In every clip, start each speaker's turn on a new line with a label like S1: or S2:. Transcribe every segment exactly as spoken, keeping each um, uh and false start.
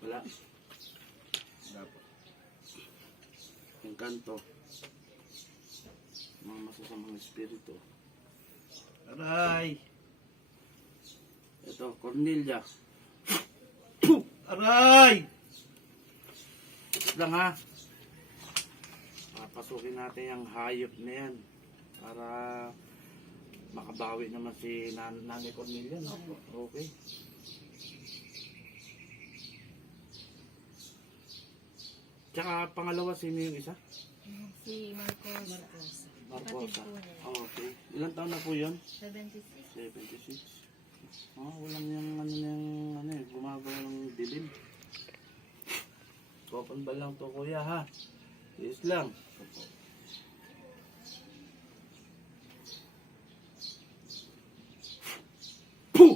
S1: Wala.
S2: Dapat.
S1: Yung kanto. Mga masasamang espiritu.
S2: Aray!
S1: Ito, Cornelia.
S2: Aray!
S1: Wait lang ha. Papasukin natin yung hayop na yan. Para makabawi naman si Nan Nanay Cornelia. No? Okay. Tsaka pangalawa, sino yung isa?
S3: Si Marcos. Marcos.
S1: Barbosa.
S3: Kapatid po niya.
S1: Oh, okay. Ilan taon na po yun?
S3: seventy-six.
S1: seventy-six. Oh, walang yung ano yung ano eh, gumagawa ng dilim. Kopan ba lang to kuya ha? Yes lang. Puh!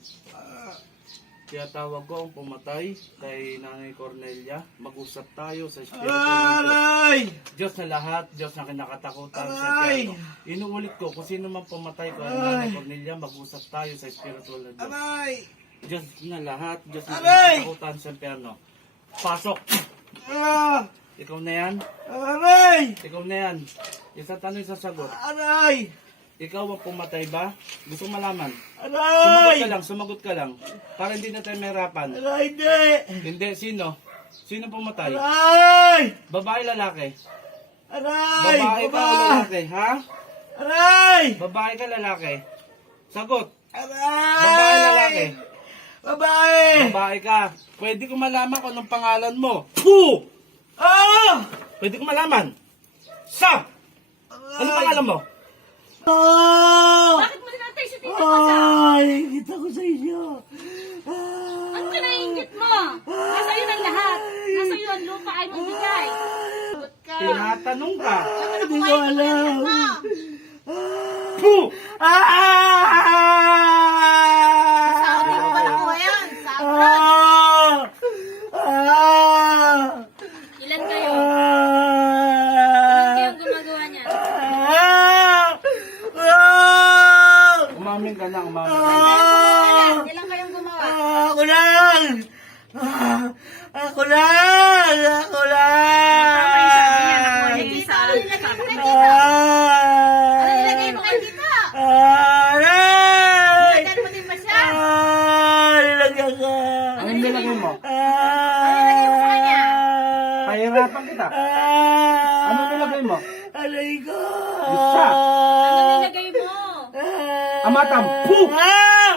S1: Kaya tawag ko ang pumatay kay Nanay Cornelia. Mag-usap tayo sa Espiritu ng Diyos.
S2: Aray!
S1: Diyos na lahat, Diyos na kinakatakutan sa
S2: Aray!
S1: piano. Inuulit ko, kung sino man pumatay ko, Nanay Cornelia, mag-usap tayo sa Espiritu ng Diyos.
S2: Aray!
S1: Diyos na lahat, Diyos na
S2: Aray!
S1: kinakatakutan sa piano. Pasok!
S2: Ah!
S1: Ikaw na yan?
S2: Aray!
S1: Ikaw na yan. Isa tanong, isa sagot.
S2: Aray!
S1: Ikaw ang pumatay ba? Gusto ko malaman. Sumagot
S2: Aray!
S1: ka lang, sumagot ka lang. Para hindi na tayo mahirapan.
S2: Aray, hindi!
S1: Hindi, sino? Sino pumatay?
S2: Aray!
S1: Babae, lalaki?
S2: Aray!
S1: Babae ka o
S2: Baba!
S1: lalaki, ha?
S2: Aray!
S1: Babae ka, lalaki? Sagot.
S2: Aray!
S1: Babae, lalaki?
S2: Babae!
S1: Babae ka. Pwede ko malaman kung anong pangalan mo. Puh!
S2: Ah!
S1: Pwede ko malaman. Sa! Ano pangalan mo?
S2: Ah!
S3: Bakit mo sinatay si Tita Rosa?
S2: Ay, kita ko sa inyo. Ah!
S3: Ano kinaingit mo? Nasa iyo ng lahat. Nasa iyo ang lupa ay mong bigay. Sagot ka.
S1: Tinatanong ka.
S2: Hindi ko alam.
S1: Puh!
S2: Ah!
S3: Sabi mo ba nakuha yan? Sabi.
S2: Ah! Ah!
S3: Ilan kayo? Ilan
S2: Ah!
S3: kayong gumagawa niya?
S2: Ah! Ah!
S1: Umamin ka na, umamin ka na.
S2: Ah!
S3: Ilan kayong gumawa?
S2: Ako lang! Ah, Ako lang! Ako lang!
S3: Eh, Tita, ano nilagay mo kay Tita?
S2: Ah!
S3: Ano nilagay mo kay Tita?
S2: Aray!
S3: Nilagyan mo din ba siya?
S2: Ah! Nilagyan ka!
S1: Anong nilagay mo?
S2: Ah!
S3: nilagay mo sa kanya?
S1: Pahirapan kita.
S2: Ah!
S1: Anong nilagay mo?
S2: Aray ko!
S1: Isa.
S3: Ano nilagay mo?
S2: Ah!
S1: Amatam. Puh!
S2: Ah!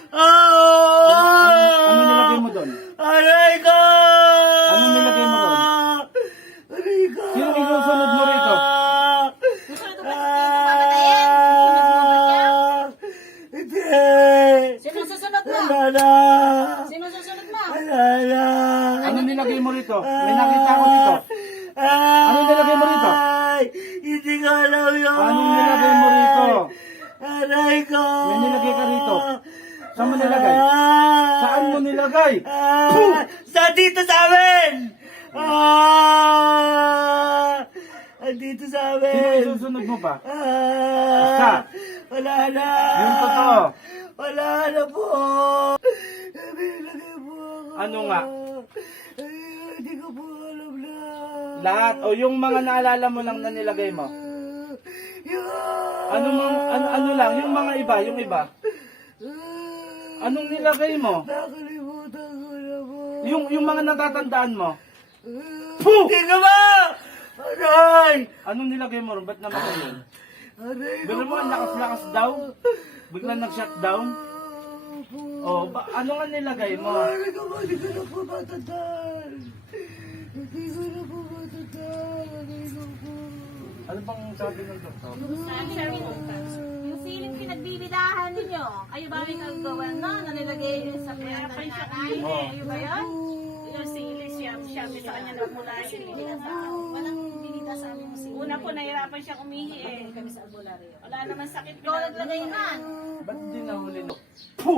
S2: Ah!
S1: Ano nilagay mo doon?
S2: Aray ko!
S1: Anong nilagay mo doon?
S2: Aray ko!
S1: Sino isusunod mo rito?
S3: Susunod mo ba kayo papatayin? Susunod mo ba siya?
S2: Hindi!
S3: Sino susunod mo?
S2: Wala na!
S3: Sino susunod mo?
S2: Wala na!
S1: Ano nilagay mo rito? May nakita ko rito.
S2: Ah!
S1: Ano nilagay mo rito?
S2: Ay! Hindi ko alam yun!
S1: Anong nilagay mo rito?
S2: Aray ko!
S1: May nilagay ka rito. Saan mo nilagay?
S2: Ah!
S1: Saan mo nilagay?
S2: Ah! Sa dito sa amin! Ah! Dito sa
S1: Sino
S2: amin!
S1: isusunod mo pa?
S2: Ah!
S1: Basta.
S2: Wala na!
S1: Yung totoo.
S2: Wala na po! Nilagay po ako.
S1: Ano nga?
S2: Ay, hindi ko po alam na.
S1: Lahat o yung mga naalala mo lang na nilagay mo?
S2: Yeah.
S1: Ano mang ano ano lang yung mga iba, yung iba. Anong nilagay mo?
S2: Nakalimutan ko na po.
S1: Yung yung mga natatandaan mo.
S2: Puh! Hindi ka ba? Aray!
S1: Anong nilagay mo? Ba't naman yun?
S2: Aray ko
S1: Bigla mo ang lakas-lakas daw. Bigla nag-shutdown. Oh, ba, ano nga nilagay mo?
S2: Aray ko ba? Hindi ko na po matatandaan. Hindi ko na po matatandaan. Aray ko po.
S1: Ano bang sabi ng doktor?
S3: Sabi sa yung siling pinagbibidahan ninyo, kayo ba may naggawa no? Na nilagay yun sa pera ng nanay?
S1: Oo.
S3: Kayo ba yun? Yung sili, siya, siya, sa kanya nagmula yung walang binida sa amin mo sili. Una po, nahirapan siyang umihi eh. Kami sa albularyo. Wala naman sakit. Ikaw naglagay yan.
S1: Ba't di nahuli no? Puh!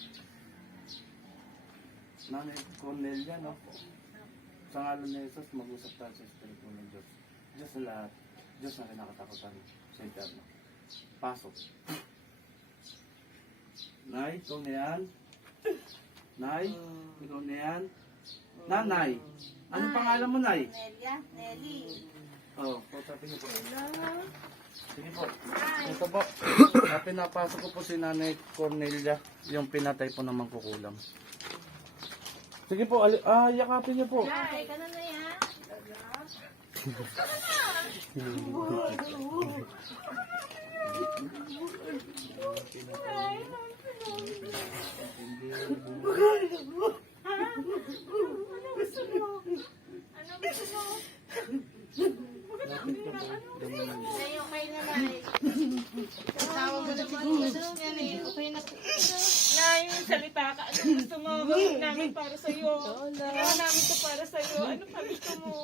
S1: Nanay Cornelia, no? Sa ngalan ni Jesus, mag-usap tayo sa Espiritu ng Diyos. Diyos sa lahat. Diyos na kinakatakutan sa interno. Pasok. Nay, ikaw na yan. Nay, ikaw na yan. Nanay. Anong pangalan mo, Nay?
S3: Nelia, Nelly.
S1: Oh, kausapin niyo po. Sige po. Ito po. Ah, pinapasok ko po si Nanay Cornelia, yung pinatay po ng mangkukulam. Sige po, ali- ah, yakapin niyo po.
S3: Ay, ka na na yan. Ay, okay na, Nay. Tawag ko na ba? Yan eh, okay na po.
S4: Nay, salita ka. Ano gusto mo? Gawin namin para sa'yo. Gawin namin to para sa'yo. Ano pa gusto mo?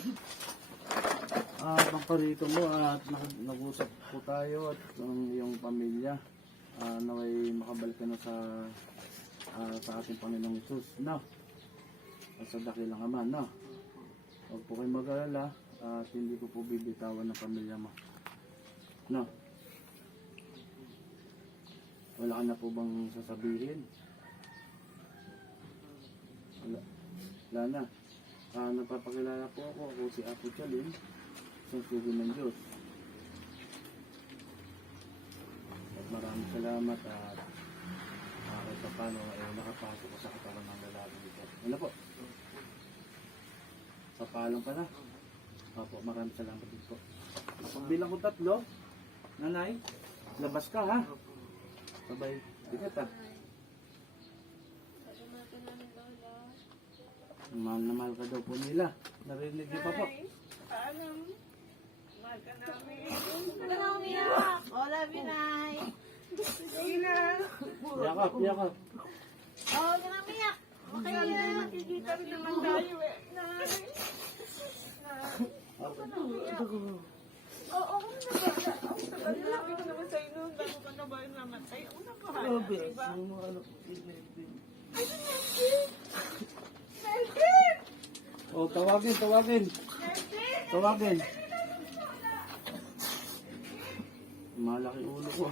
S1: Ah, pangparito mo at nag- nag-usap po tayo at ang iyong pamilya. Ah, naway makabalik ka na sa ah, sa ating Panginoong Hesus, no? At sa dakilang Ama, no? Huwag po kayo mag-alala at hindi ko po bibitawan ng pamilya mo. No? Wala ka na po bang sasabihin? Wala, wala na. Ah, napapakilala po ako. Ako si Apo Chalin. Isang sugo ng Diyos. At maraming salamat at uh, kahit pa paano ay nakapasok ko sa katawan ng lalaki dito. Ano po? Papaalam ka na. Opo, maraming salamat dito. Bilang ko tatlo, Nanay, labas ka ha. Sabay, tiket ha. Mahal na mahal ka daw po nila. Narinig niyo pa po.
S4: Paalam. Mahal ka namin.
S3: Huwag ka na umiyak. Oh, love you, Nay.
S4: Sige na.
S1: Yakap, yakap.
S3: Oh, huwag ka na umiyak. Okay na.
S4: Nakikita rin naman tayo eh. Nay. Oo, ako na ba? Ang tagal na sabi ko naman sa'yo noon. Bago ka na ba namatay? Una pa ha. Diba?
S1: Oh, tawagin, tawagin. Tawagin. Malaki ulo ko.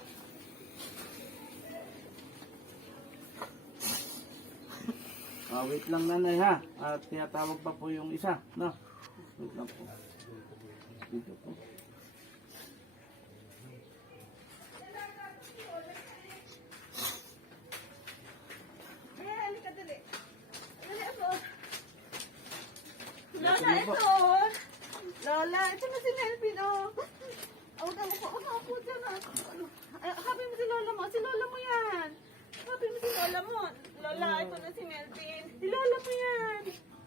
S1: Ah, wait lang Nanay ha. At tinatawag pa po yung isa. No? Wait lang po. Dito po.
S4: Eh, halika dali. Dali ako. Lola,
S1: Sige po.
S4: ito. Lola, ito na si Melvin, oh. Oh, daw ko. Ano ako dyan, ah. Ano? Ay, habi mo si Lola mo. Si Lola mo yan. Habi mo si Lola mo. Lola, ito na si Melvin. Si Lola mo yan.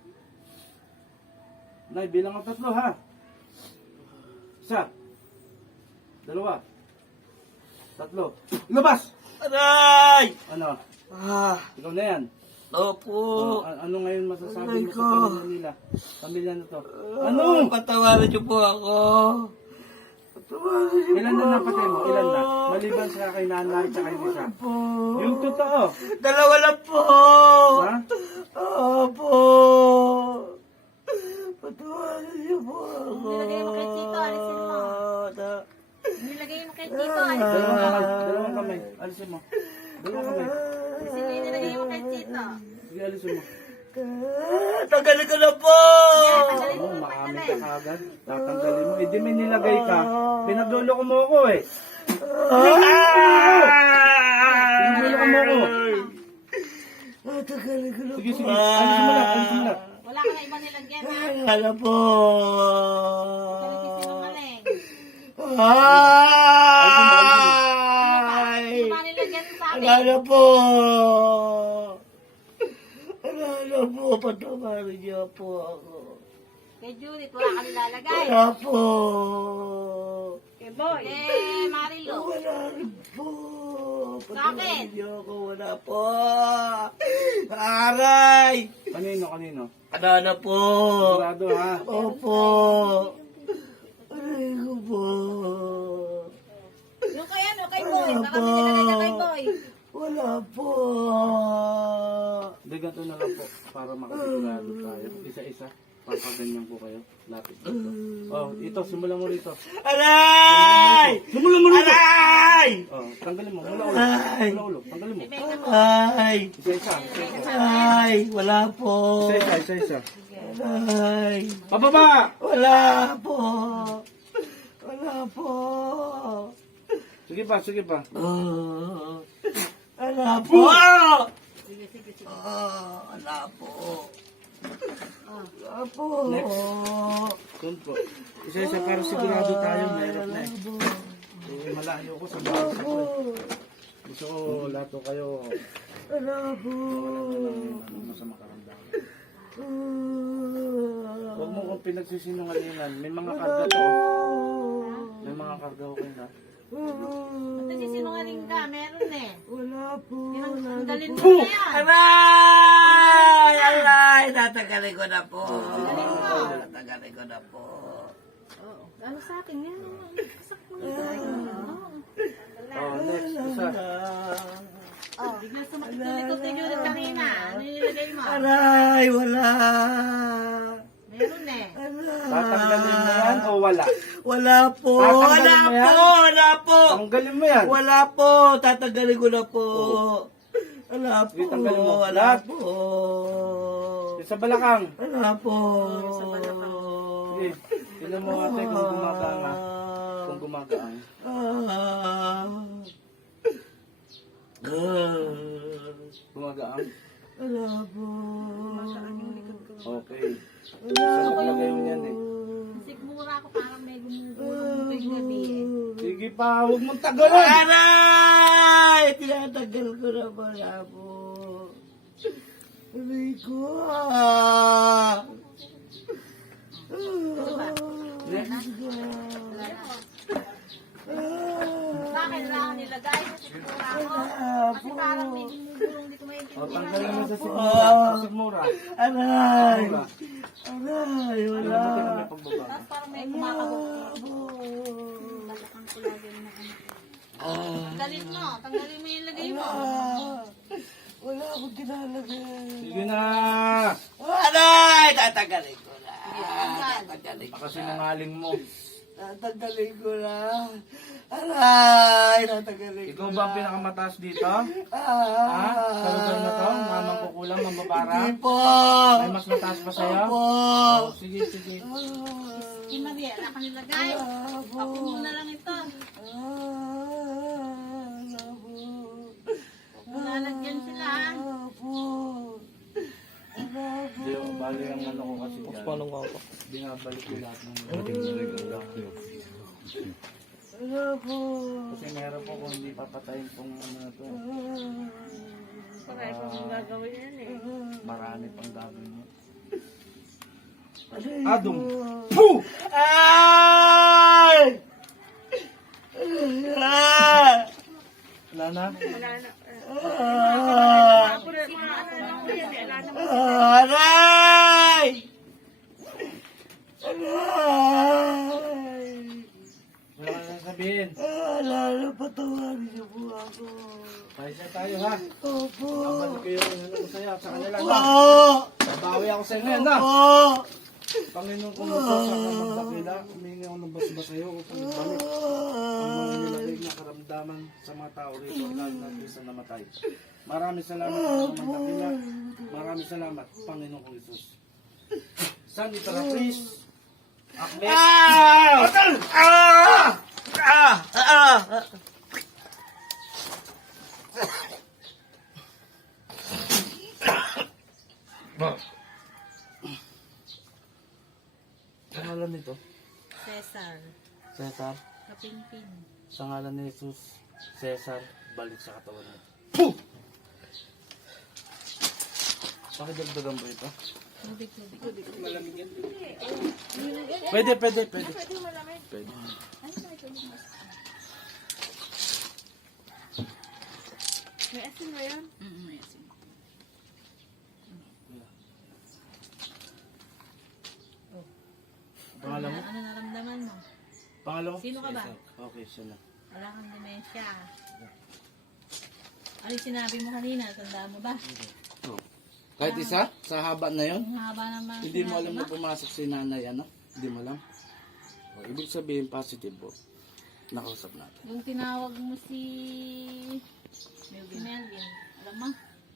S1: Nay, bilang ang tatlo ha. Isa. Dalawa. Tatlo. Lumabas!
S2: Aray!
S1: Ano?
S2: Ah,
S1: Ikaw na yan.
S2: opo.
S1: Oh, a- ano ngayon masasabi
S2: Aray
S1: mo
S2: ko.
S1: sa pamilya nila? Pamilya na to.
S2: Ano?
S1: Ano?
S2: Patawarin niyo po ako. Patawarin niyo
S1: Ilan na napatay mo? Ilan na? Maliban sa kay nanay at kay isa.
S2: po.
S1: Yung totoo.
S2: Dalawa lang po.
S1: Ha?
S2: Opo. Patawarin niyo po ako.
S3: Nilagay mo kay Tito, alisin mo.
S2: Na-
S3: Nilagay mo kay Tito, alisin
S1: Dalawang
S3: mo.
S1: kamay. Dalawang kamay. Alisin mo. Dalawang kamay.
S3: Alisin mo yung nilagay mo kay Tito.
S1: Sige, alisin mo.
S2: Ah, Tanggalin ko na po.
S1: Oo, oh, makamit ka kagad. Tatanggalin mo. Eh, di may nilagay ka. Pinagluloko mo ako eh. Pinagluloko mo ako.
S2: Ah, Tanggalin ko na
S1: Sige,
S2: po.
S1: sige. Alisin mo lang. Alisin mo lang.
S3: Wala ka na ibang nilagyan, ha?
S2: Ano po?
S3: Talagang sinungaling.
S2: Ay!
S3: Sino ba nilagyan mo sa amin?
S2: Ano po? Ano po? Patawarin niyo po ako.
S3: Kay Judith, wala ka nilalagay.
S2: Wala po.
S4: Eh, boy.
S3: Kay Marilo.
S2: Wala rin po.
S3: Sa akin.
S2: Patawarin niyo ako. Wala po. Aray!
S1: Kanino, kanino?
S2: Ano po?
S1: Sigurado ha.
S2: Opo. Aray ko po.
S3: Yung kay ano, kay Boy. Baka may nilagay ka kay Boy.
S2: Wala po.
S1: Hindi, ganito na lang po. Para makasigurado tayo. Isa-isa. Papaganyan ko kayo. Lapit dito. Oh, ito, simulan mo rito.
S2: Aray!
S1: Simulan mo rito!
S2: Aray!
S1: Oh, tanggalin mo. Mula ulo.
S2: Ay.
S1: Mula ulo. Tanggalin mo.
S2: Ay!
S1: Isa-isa. Isa-isa.
S2: Ay! Wala po!
S1: Isa-isa. Isa-isa.
S2: Ay!
S1: Pababa!
S2: Wala po! Wala po!
S1: Sige pa, sige pa.
S2: Oh, wala po! Oh, wala po! Wala po!
S1: Doon po. Isa-isa para sigurado tayo. Mahirap na eh. Eh, malayo ko sa bahay ko eh. Gusto ko lahat ko kayo.
S2: Wala po!
S1: Ano masama karamdaman. Huwag mo kong pinagsisinungalingan. May mga karga to. May mga karga ko kayo na.
S3: Kasi sinungaling ka, meron eh.
S2: Wala po!
S3: Tanggalin mo na yan.
S2: Aray! Aray! Tatagalin ko na po!
S3: Tanggalin mo.
S2: Tatagalin ko na po!
S3: Oo. Ano sa akin? Yan. Kasak mo na.
S1: Oh, next. Isa.
S3: Oh, biglang sumakit na ito tayo kanina. Ano nilagay mo?
S2: Aray! Wala!
S3: Meron eh.
S1: Tatanggalin mo yan o wala?
S2: Wala po! Wala
S1: Tatanggalin mo yan?
S2: po! Wala po!
S1: Tanggalin mo yan.
S2: Wala po! Tatanggalin ko na po! Wala po!
S1: Sige, tanggalin mo.
S2: Wala
S1: Lahat.
S2: po!
S1: Sa balakang.
S2: Wala po!
S1: Sige. Tignan mo ate kung gumagaan na. Kung gumagaan.
S2: Ah. Ah.
S1: Gumagaan.
S2: Wala po!
S1: Okay. Saan ko lagay mo yan eh?
S3: Sigmura ako parang may gumugulong kay gabi eh.
S1: Sige pa, huwag mong tagalin.
S2: Aray! Tinatagal ko na pala po. Aray ko ah!
S3: Bakit lang ako nilagay sa sigmura ko? Kasi parang may gumugulong dito may
S1: O, tanggalin mo sa sigmura. Sa sigmura.
S2: Aray!
S1: Sigmura.
S2: Aray!
S1: Ano
S2: Wala!
S1: ba may pagbabago?
S3: Tapos parang may kumakabog. Balakang ko lagi na ano. Tanggalin mo. Tanggalin mo yung lagay mo.
S2: Ah, wala akong kinalagay.
S1: Sige na.
S2: Aray! Tatagalin ko na.
S3: tanggal.
S2: Tatagalin ko
S1: Baka sinungaling mo.
S2: Tatagalin ko na. Aray! Tatagalin ko
S1: Ikaw ba ang pinakamataas dito?
S2: Ah,
S1: Ha? Sa lugar na to? Mamang kukulang, mamabara?
S2: Hindi po.
S1: May mas mataas pa sa'yo?
S2: Opo.
S1: Oh, sige, sige.
S3: Kinari, wala ka nilagay.
S2: Opo.
S3: Ako muna lang ito.
S2: Ah, wala po.
S3: Lalagyan sila ha.
S2: Opo. Wala po.
S1: Hindi, bali ang ano ko kasi dyan. Paano nga ako? Binabalik ko lahat ng
S2: Wala po.
S1: Kasi meron po kung hindi papatayin kung ano na to.
S3: Pareho kong gagawin yan eh.
S1: Marami pang gagawin mo.
S2: Aray
S1: Adong!
S2: ko.
S1: Puh!
S2: Ay! Ah!
S1: Wala na?
S3: Wala na.
S2: Ah!
S3: Ako na, mga ano lang ko yan eh. Wala naman.
S2: Aray! Aray!
S1: Wala ka na sabihin.
S2: Ah, lalo patawarin niyo po ako.
S1: Kahit na tayo ha.
S2: Opo.
S1: Abalik ko yung ano ko sa'yo sa kanila na.
S2: Opo.
S1: Babawi ako sa inyo na.
S2: Opo.
S1: Panginoon ko mo sa kanang dakila. Humingi ako ng basbas sa'yo upang ibalik ang mga nilagay na karamdaman sa mga tao rito lalo na isa namatay. Maraming salamat sa mga dakila. Maraming salamat, Panginoon ko Jesus. San itara please. Ahmed.
S2: Ah! Ah! Ah! Ah!
S1: Sa ngalan nito,
S3: Cesar.
S1: Cesar.
S3: Kapingpin.
S1: Sa ngalan ni Jesus, Cesar, balik sa katawan mo. Puh! Pakidagdagan ba ito?
S3: Tubig, tubig, tubig.
S1: Pwede, pwede, pwede.
S3: Pwede malamig.
S1: Pwede.
S3: Ay, may tubig mas. May asin ba yan? Mm, may asin.
S1: Pangalan mo?
S3: Ano naramdaman mo?
S1: Pangalan mo?
S3: Sino ka ba?
S1: Okay, siya na.
S3: Wala kang demensya. Ano yung sinabi mo kanina? Tandaan mo ba?
S1: Oo. Kahit isa? Sa haba na yon?
S2: Ang haba naman.
S1: Hindi mo alam na pumasok si nanay, ano? Hindi mo alam? O, ibig sabihin positive po. Nakausap natin.
S2: Yung tinawag mo si... Si Melvin. Alam mo?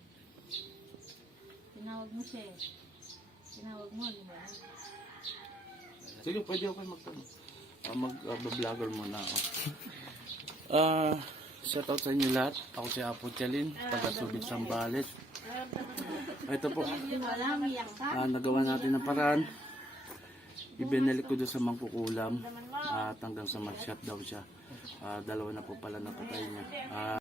S2: Tinawag mo siya eh. Tinawag mo, di ba?
S1: Sige, pwede ako kayo magtanong. Uh, Mag-vlogger muna ako. Ah, shout out sa inyo lahat. Ako si Apo Chalin, taga Subic Sambales. Ito po.
S2: Wala, miyak ka.
S1: Ah, nagawa natin ng paraan. Ibinalik ko doon sa mangkukulam at hanggang sa mag-shut daw siya. Ah, dalawa na po pala napatay niya. Ah,